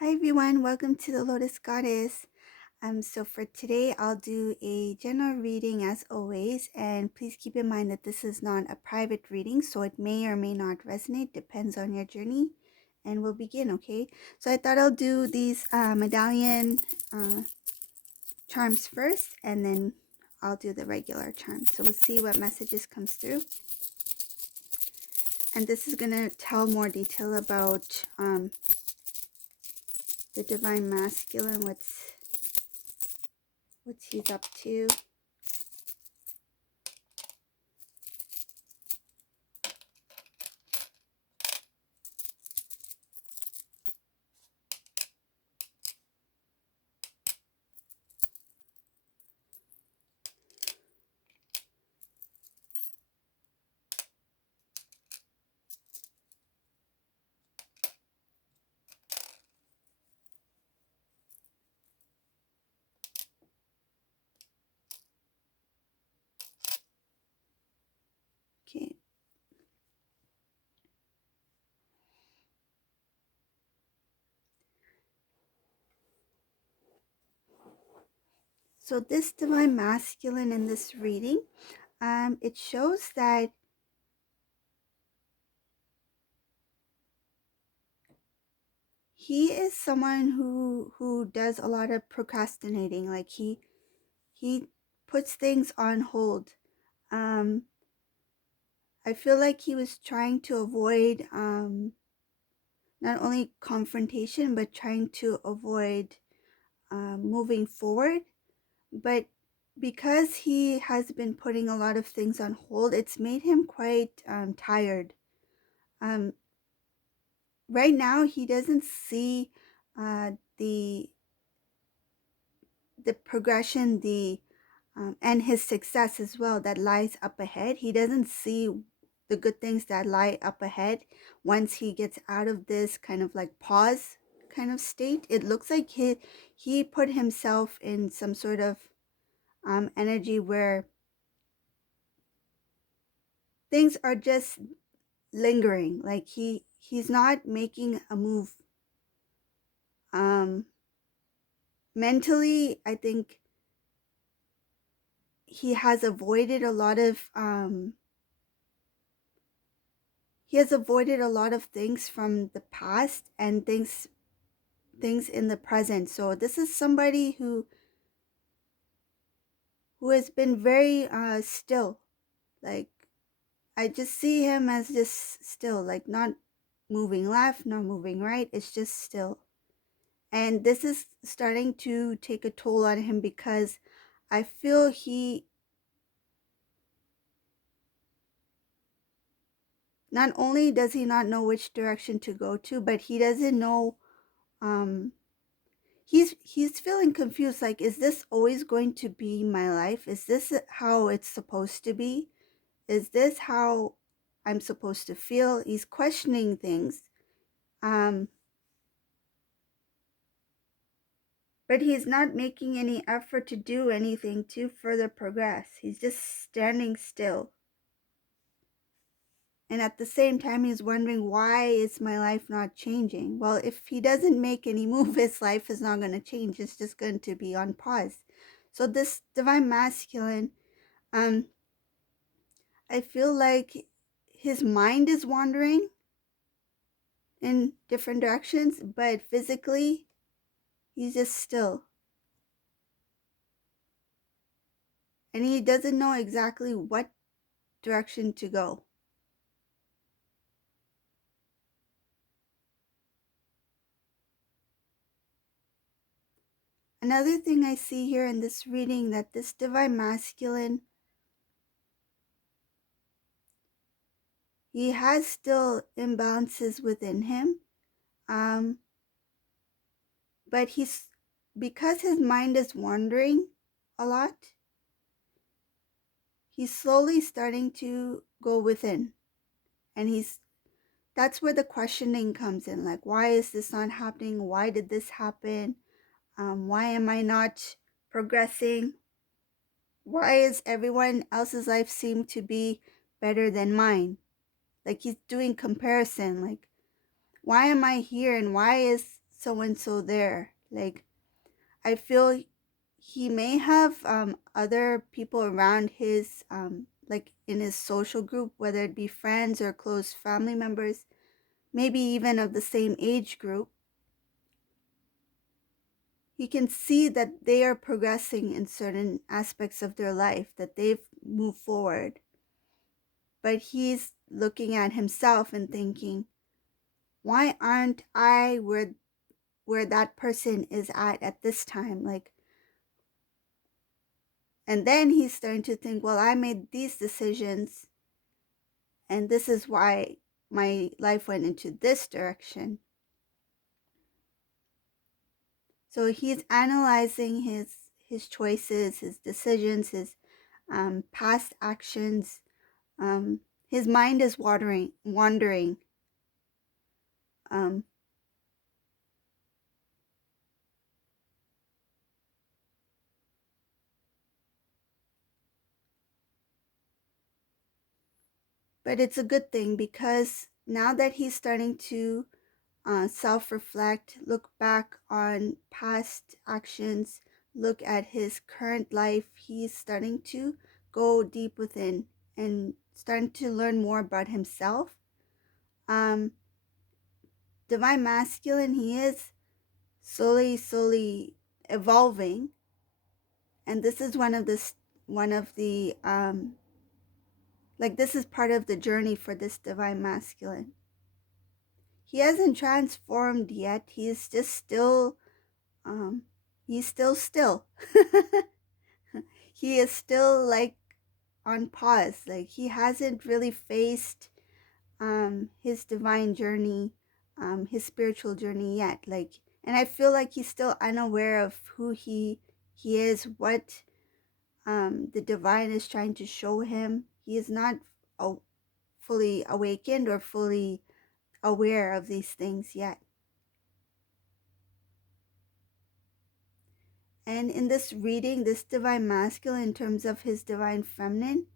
Hi everyone, welcome to the Lotus Goddess. So for today, I'll do a general reading as always, and please keep in mind that this is not a private reading, so it may or may not resonate, depends on your journey. And we'll begin, okay? So I thought I'll do these medallion charms first, and then I'll do the regular charms. So we'll see what messages comes through. And this is going to tell more detail about the Divine Masculine, what's he's up to. Okay. So this Divine Masculine in this reading, it shows that he is someone who does a lot of procrastinating. Like he puts things on hold. I feel like he was trying to avoid not only confrontation, but trying to avoid moving forward. But because he has been putting a lot of things on hold, it's made him quite tired. Um, right now, he doesn't see uh, the progression, and his success as well that lies up ahead. He doesn't see the good things that lie up ahead once he gets out of this kind of like pause kind of state. It looks like he put himself in some sort of energy where things are just lingering. Like he's not making a move. Mentally, I think he has avoided a lot of things from the past and things in the present. So this is somebody who has been very still. Like I just see him as just still, like not moving left, not moving right. It's just still. And this is starting to take a toll on him because I feel he not only does he not know which direction to go to, but he doesn't know he's feeling confused. Like, is this always going to be my life? Is this how it's supposed to be? Is this how I'm supposed to feel? He's questioning things. But he's not making any effort to do anything to further progress. He's just standing still. And at the same time, he's wondering, why is my life not changing? Well, if he doesn't make any move, his life is not going to change. It's just going to be on pause. So this Divine Masculine, I feel like his mind is wandering in different directions, but physically, he's just still. And he doesn't know exactly what direction to go. Another thing I see here in this reading, that this Divine Masculine, he has still imbalances within him. But because his mind is wandering a lot, he's slowly starting to go within. And that's where the questioning comes in. Like, why is this not happening? Why did this happen? Why am I not progressing? Why is everyone else's life seem to be better than mine? Like, he's doing comparison. Like, why am I here and why is so and so there. Like, I feel he may have other people around his, like in his social group, whether it be friends or close family members, maybe even of the same age group. He can see that they are progressing in certain aspects of their life, that they've moved forward. But he's looking at himself and thinking, why aren't I where that person is at this time? Like, and then he's starting to think, well, I made these decisions and this is why my life went into this direction. So he's analyzing his choices, his decisions, his past actions. His mind is wandering. Um, but it's a good thing because now that he's starting to self reflect, look back on past actions, look at his current life, he's starting to go deep within and starting to learn more about himself. Um, Divine Masculine, he is slowly evolving, and this is one of the like this is part of the journey for this Divine Masculine. He hasn't transformed yet. He's just still um he's still. He is still like on pause. Like he hasn't really faced his divine journey, his spiritual journey yet. Like, and I feel like he's still unaware of who he is, what the divine is trying to show him. He is not fully awakened or fully aware of these things yet. And in this reading, this divine masculine, in terms of his divine feminine,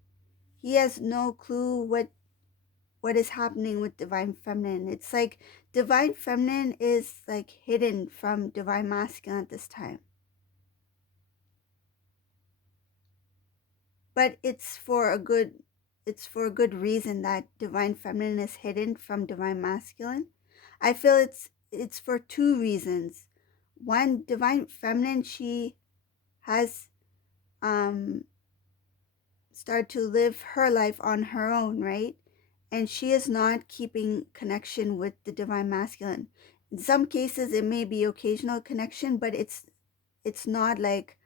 he has no clue what is happening with divine feminine. It's like divine feminine is like hidden from divine masculine at this time. But it's for a good reason that divine feminine is hidden from divine masculine. I feel it's for two reasons. One, divine feminine, she has um started to live her life on her own, right? And she is not keeping connection with the divine masculine. In some cases it may be occasional connection, but it's not like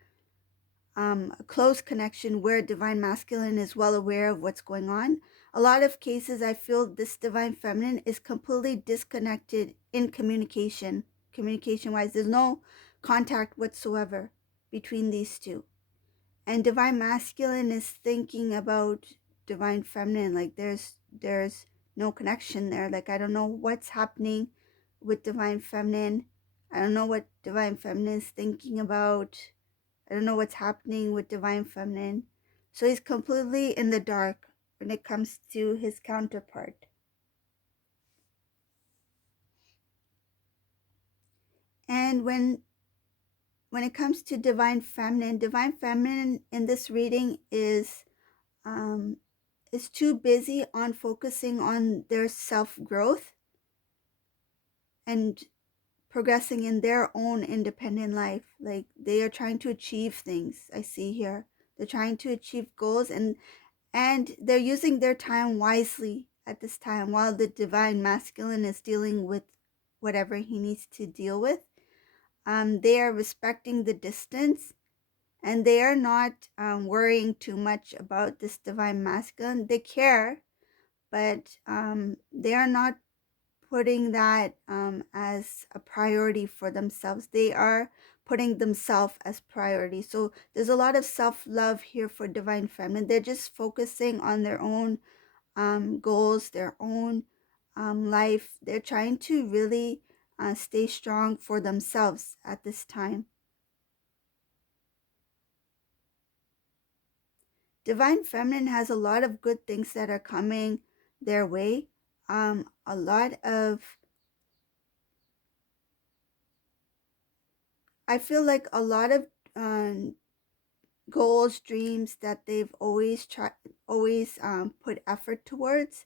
a close connection where divine masculine is well aware of what's going on. A lot of cases I feel this divine feminine is completely disconnected in communication wise. There's no contact whatsoever between these two. And divine masculine is thinking about divine feminine, like there's no connection there. Like, I don't know what's happening with divine feminine. I don't know what divine feminine is thinking about. I don't know what's happening with divine feminine. So he's completely in the dark when it comes to his counterpart. And when it comes to divine feminine in this reading um is too busy on focusing on their self growth and progressing in their own independent life. Like, they are trying to achieve things. I see here they're trying to achieve goals, and they're using their time wisely at this time, while the divine masculine is dealing with whatever he needs to deal with. They are respecting the distance, and they are not worrying too much about this divine masculine. They care, but they are not putting that as a priority for themselves. They are putting themselves as priority. So there's a lot of self-love here for divine feminine. They're just focusing on their own goals, their own life. They're trying to really stay strong for themselves at this time. Divine feminine has a lot of good things that are coming their way. A lot of I feel like a lot of goals, dreams that they've always put effort towards,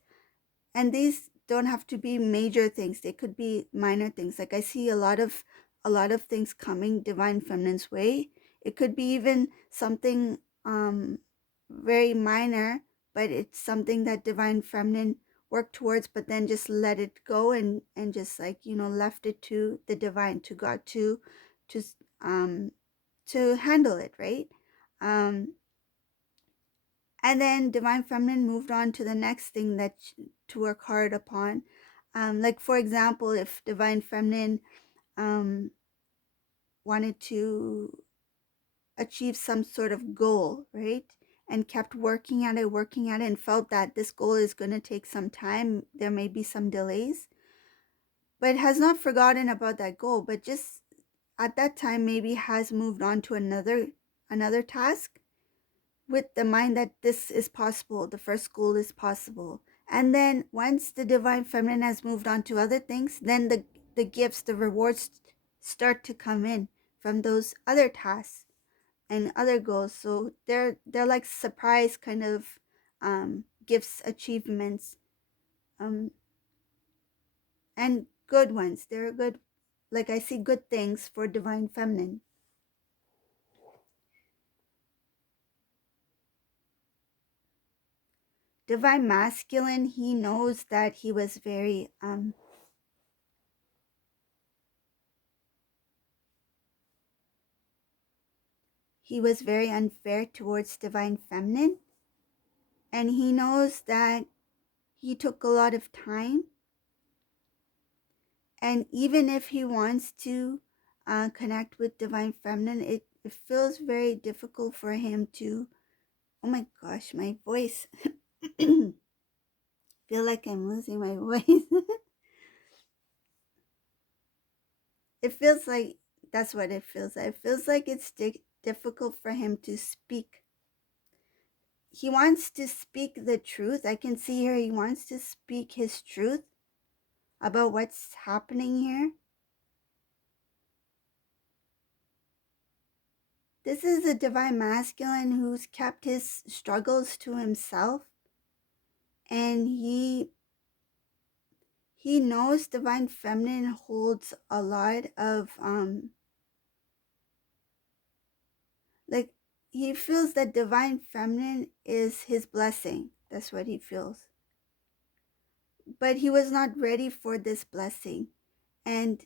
and these don't have to be major things. They could be minor things. Like I see a lot of things coming divine feminine's way. It could be even something very minor, but it's something that divine feminine worked towards, but then just let it go, and just like, left it to the divine, to God, to um to handle it, right? um and then divine feminine moved on to the next thing to work hard upon. Like for example, if divine feminine um wanted to achieve some sort of goal, right, and kept working at it, and felt that this goal is going to take some time, there may be some delays, but has not forgotten about that goal, but just at that time maybe has moved on to another task, with the mind that this is possible, the first goal is possible. And then once the divine feminine has moved on to other things, then the gifts, the rewards start to come in from those other tasks and other goals. So they're like surprise kind of gifts, achievements, um and good ones. They're good, like I see good things for divine feminine. Divine masculine, he knows that he was very unfair towards divine feminine, and he knows that he took a lot of time, and even if he wants to connect with divine feminine, it feels very difficult for him to, oh my gosh, my voice. Feel like I'm losing my voice. It feels like that's what it feels like. It feels like it's difficult for him to speak. He wants to speak the truth. I can see here he wants to speak his truth about what's happening here. This is a divine masculine who's kept his struggles to himself, and he knows divine feminine holds a lot of like, he feels that divine feminine is his blessing. That's what he feels. But he was not ready for this blessing, and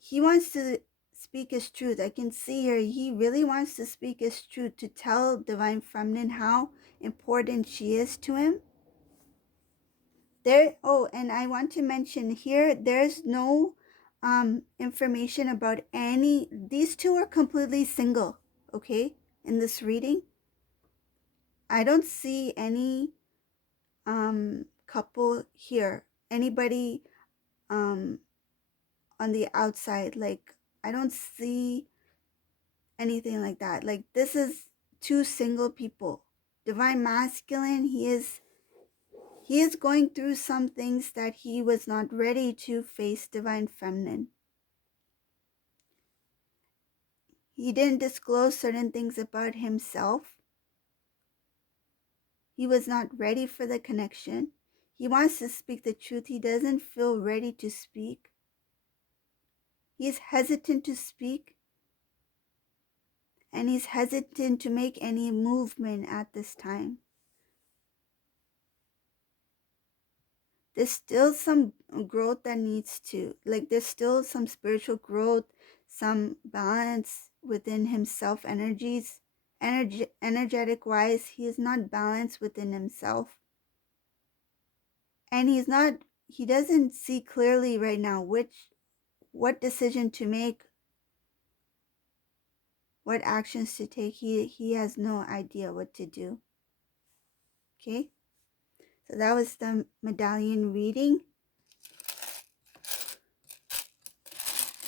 he wants to speak his truth. I can see here he really wants to speak his truth, to tell divine feminine how important she is to him. And I want to mention here, there's no information about any, these two are completely single, okay, in this reading. I don't see any couple here, anybody um on the outside. Like, I don't see anything like that. Like, this is two single people. Divine masculine, he is going through some things that he was not ready to face divine feminine. He didn't disclose certain things about himself. He was not ready for the connection. He wants to speak the truth. He doesn't feel ready to speak. He is hesitant to speak, and he's hesitant to make any movement at this time. There's still some growth that needs to, like, there's still some spiritual growth, some balance within himself, energetic wise. He is not balanced within himself, and he doesn't see clearly right now what decision to make, what actions to take. He has no idea what to do. Okay, so that was the medallion reading,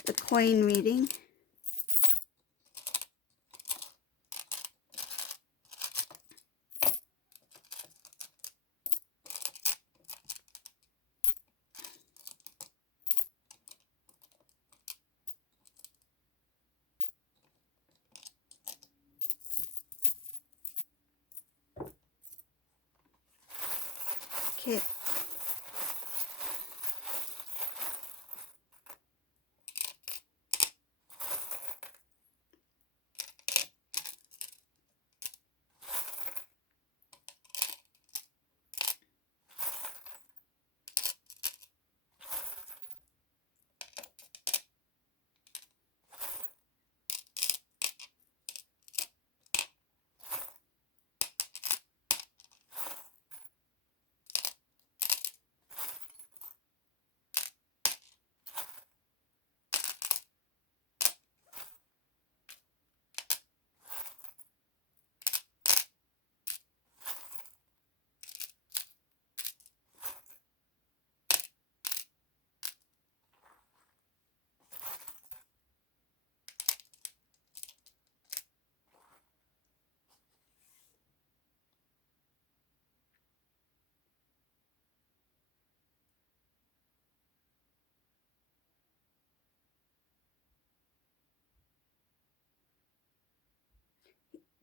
the coin reading. Okay.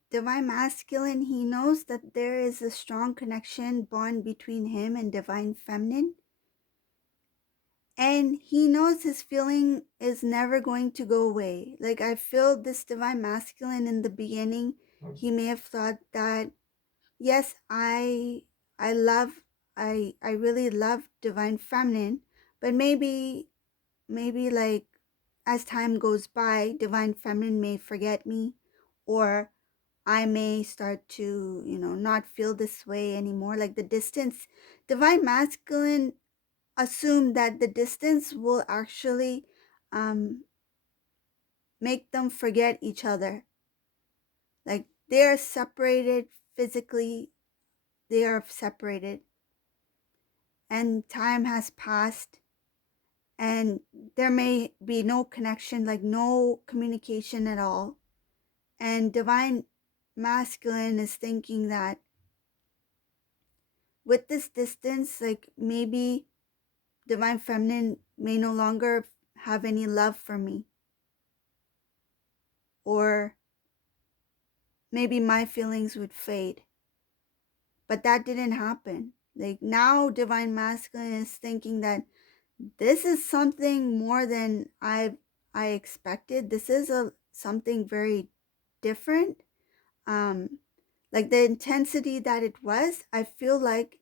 Divine masculine, he knows that there is a strong connection bond between him and divine feminine. And he knows his feeling is never going to go away. Like, I feel this divine masculine in the beginning, he may have thought that, yes, I love, I really love divine feminine, but maybe like as time goes by, divine feminine may forget me, or I may start to, not feel this way anymore. Like the distance, divine masculine assume that the distance will actually um, make them forget each other. Like they are separated physically, they are separated, and time has passed, and there may be no connection, like no communication at all. And divine masculine is thinking that with this distance, like maybe divine feminine may no longer have any love for me, or maybe my feelings would fade. But that didn't happen. Like now divine masculine is thinking that this is something more than I expected. This is a something very different. Um like the intensity that it was, I feel like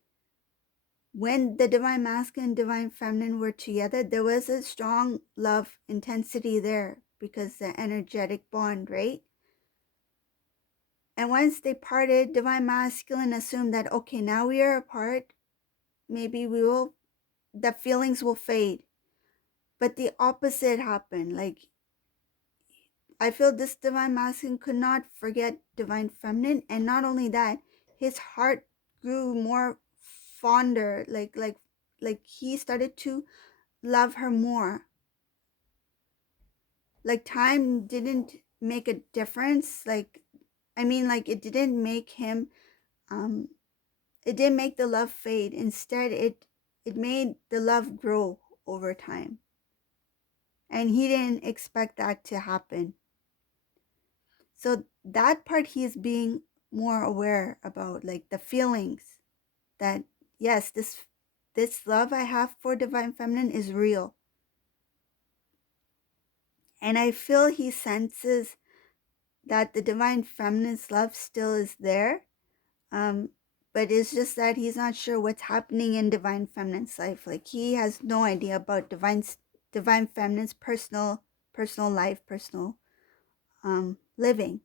when the divine masculine and divine feminine were together, there was a strong love intensity there because the energetic bond, right? And once they parted, divine masculine assumed that, okay, now we are apart. Maybe the feelings will fade. But the opposite happened. Like, I feel this divine masculine could not forget divine feminine. And not only that, his heart grew more fonder. Like he started to love her more. Like time didn't make a difference. Like it didn't make him um it didn't make the love fade. Instead, it made the love grow over time. And he didn't expect that to happen. So that part he's being more aware about, like the feelings that yes, this love I have for divine feminine is real. And I feel he senses that the divine feminine's love still is there. Um, but it's just that he's not sure what's happening in divine feminine's life. Like he has no idea about divine feminine's personal life, personal living.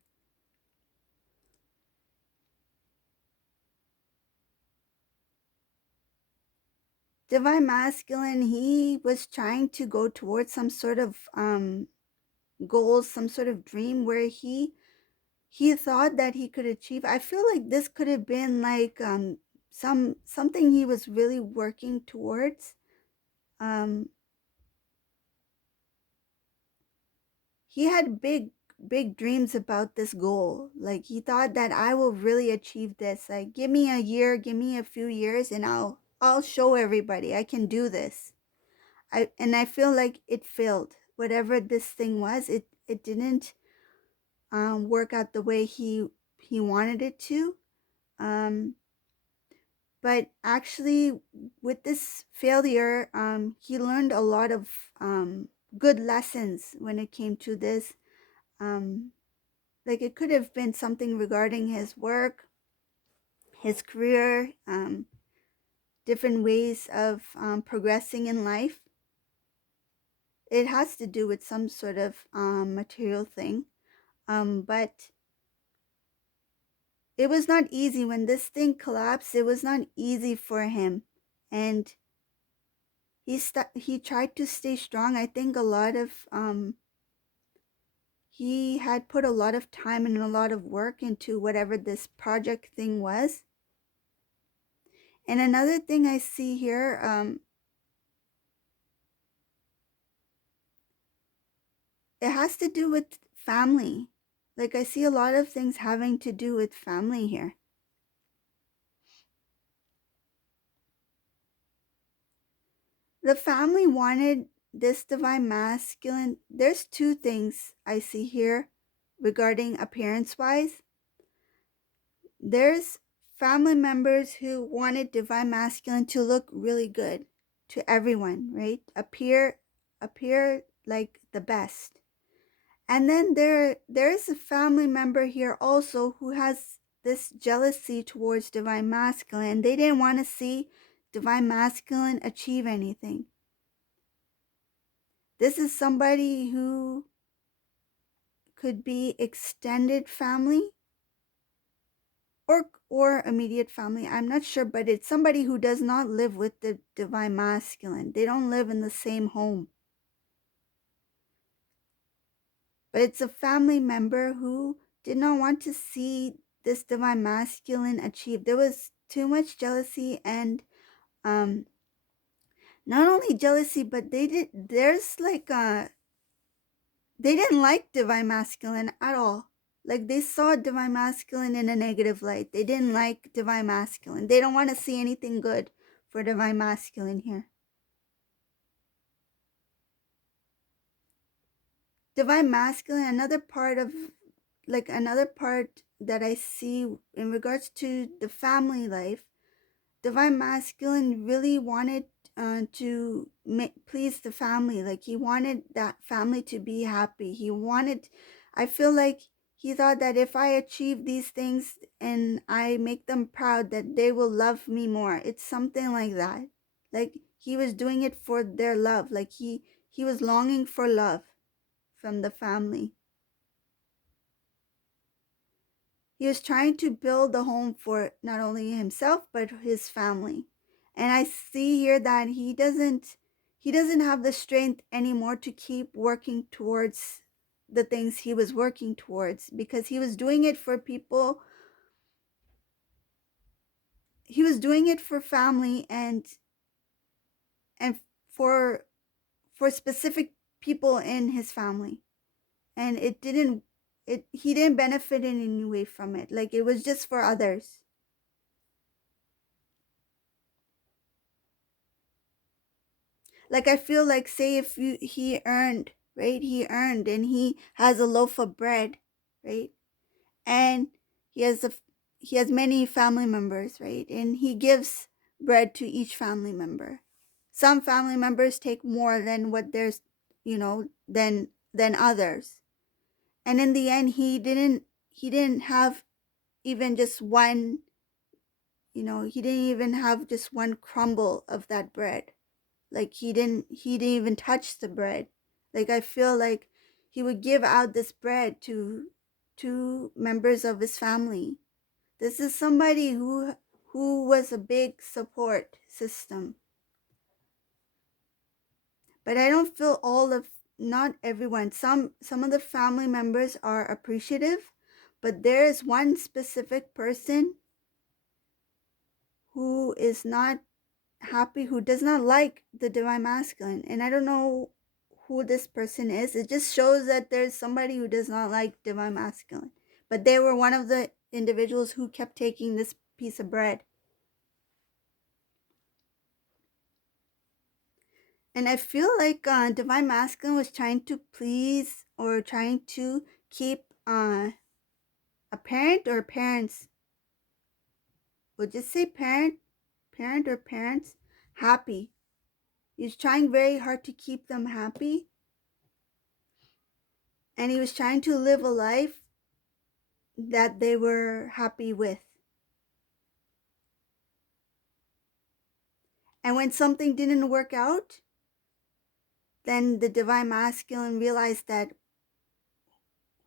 Divine masculine, he was trying to go towards some sort of goals, some sort of dream where he thought that he could achieve. I feel like this could have been like something he was really working towards. um he had big dreams about this goal. Like he thought that I will really achieve this. Like give me a year, give me a few years, and I'll show everybody I can do this. I feel like it failed. Whatever this thing was, it didn't work out the way he wanted it to. Um But actually, with this failure, he learned a lot of good lessons when it came to this. Um, like it could have been something regarding his work, his career, different ways of progressing in life. It has to do with some sort of material thing. But it was not easy when this thing collapsed. It was not easy for him, and he tried to stay strong. I think a lot of he had put a lot of time and a lot of work into whatever this project thing was. And another thing I see here, it has to do with family. Like I see a lot of things having to do with family here. The family wanted this divine masculine. There's two things I see here regarding appearance wise. There's family members who wanted divine masculine to look really good to everyone, right? Appear like the best. And then there's a family member here also who has this jealousy towards divine masculine. They didn't want to see divine masculine achieve anything. This is somebody who could be extended family or immediate family. I'm not sure, but it's somebody who does not live with the divine masculine. They don't live in the same home. But it's a family member who did not want to see this divine masculine achieve. There was too much jealousy and um not only jealousy, but there's like they didn't like divine masculine at all. Like they saw divine masculine in a negative light. They didn't like divine masculine. They don't want to see anything good for divine masculine here. Divine masculine, another part that I see in regards to the family life, divine masculine really wanted to please the family. Like he wanted that family to be happy. I feel like he thought that if I achieve these things and I make them proud, that they will love me more. It's something like that. Like he was doing it for their love. Like he was longing for love from the family. He was trying to build a home for not only himself but his family. And I see here that he doesn't have the strength anymore to keep working towards the things he was working towards, because he was doing it for people. He was doing it for family and for for specific people in his family. And he didn't benefit in any way from it. Like it was just for others. Like I feel like, say if he earned, right, he earned and he has a loaf of bread, right, and he has a he has many family members, right, and he gives bread to each family member. Some family members take more than what there's, than others, and in the end he didn't have even just one, he didn't even have just one crumble of that bread. Like he didn't even touch the bread. Like I feel like he would give out this bread to members of his family. This is somebody who was a big support system. But I don't feel not everyone. Some of the family members are appreciative, but there is one specific person who is not happy, who does not like the divine masculine. And I don't know who this person is. It just shows that there's somebody who does not like divine masculine. But they were one of the individuals who kept taking this piece of bread. And I feel like divine masculine was trying to please or trying to keep a parent or parents. We'll just say parent. parent or parents happy. He was trying very hard to keep them happy, and he was trying to live a life that they were happy with. And when something didn't work out, then the divine masculine realized that,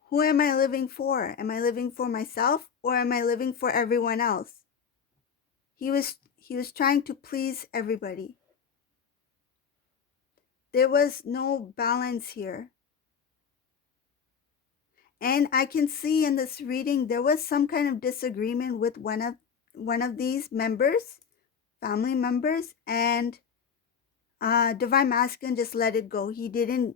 who am I living for? Am I living for myself, or am I living for everyone else? He was trying to please everybody. There was no balance here. And I can see in this reading there was some kind of disagreement with one of these members, family members, and divine masculine just let it go. He didn't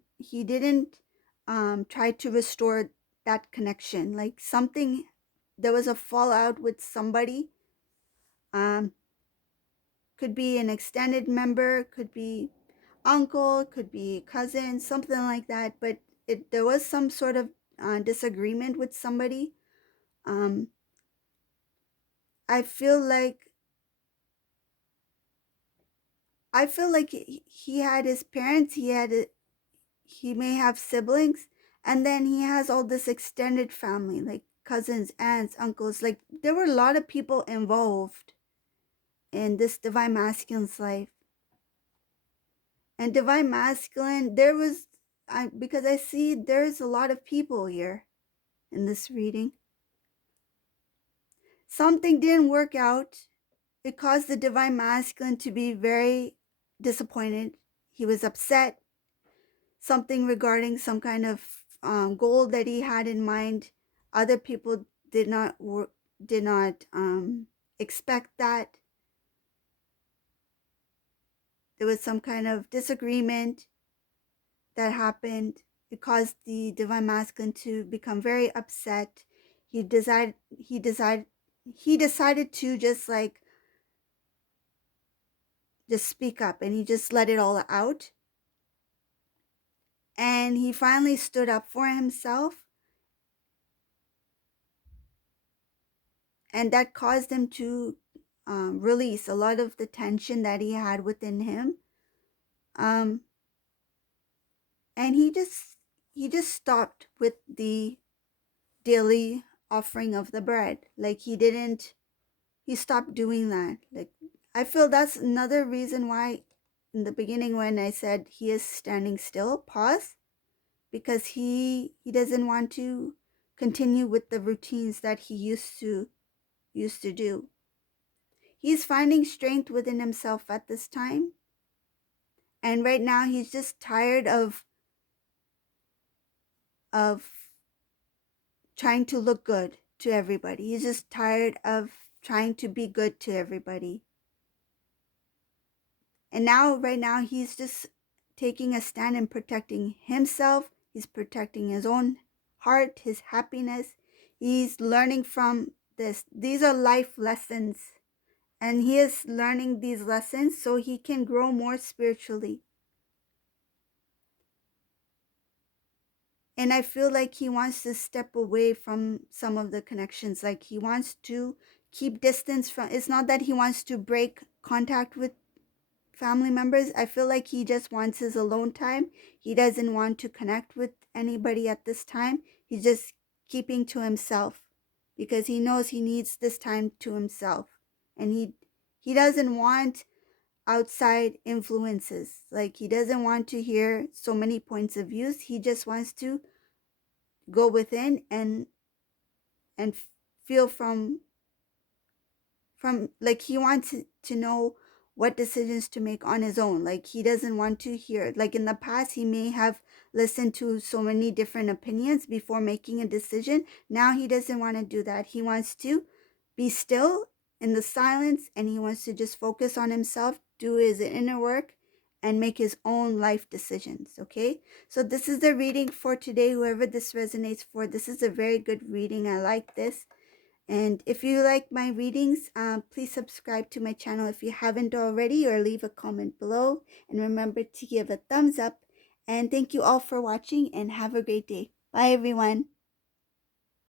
try to restore that connection. Like something, there was a fallout with somebody. Um, could be an extended member, could be uncle, could be cousin, something like that. But there was some sort of disagreement with somebody. Um, I feel like he had his parents, he may have siblings, and then he has all this extended family, like cousins, aunts, uncles. Like there were a lot of people involved in this divine masculine's life. And divine masculine, because I see there's a lot of people here in this reading. Something didn't work out. It caused the divine masculine to be very disappointed. He was upset. Something regarding some kind of goal that he had in mind. Other people did not expect that. There was some kind of disagreement that happened. It caused the divine masculine to become very upset. He decided to just speak up, and he just let it all out. And he finally stood up for himself, and that caused him to release a lot of the tension that he had within him. And he just stopped with the daily offering of the bread. Like he stopped doing that. Like I feel that's another reason why in the beginning when I said he is standing still, pause, because he doesn't want to continue with the routines that he used to do. He's finding strength within himself at this time. And right now he's just tired of trying to look good to everybody. He's just tired of trying to be good to everybody. And right now, he's just taking a stand and protecting himself. He's protecting his own heart, his happiness. He's learning from this. These are life lessons. And he is learning these lessons so he can grow more spiritually. And I feel like he wants to step away from some of the connections. Like he wants to keep distance from, it's not that he wants to break contact with family members. I feel like he just wants his alone time. He doesn't want to connect with anybody at this time. He's just keeping to himself because he knows he needs this time to himself. And he doesn't want outside influences. Like he doesn't want to hear so many points of views. He just wants to go within and feel from like he wants to know what decisions to make on his own. Like he doesn't want to hear, like in the past he may have listened to so many different opinions before making a decision. Now he doesn't want to do that. He wants to be still in the silence, and he wants to just focus on himself, do his inner work, and make his own life decisions. Okay, so this is the reading for today. Whoever this resonates for, this is a very good reading. I like this. And if you like my readings, please subscribe to my channel if you haven't already, or leave a comment below. And remember to give a thumbs up. And thank you all for watching, and have a great day. Bye, everyone.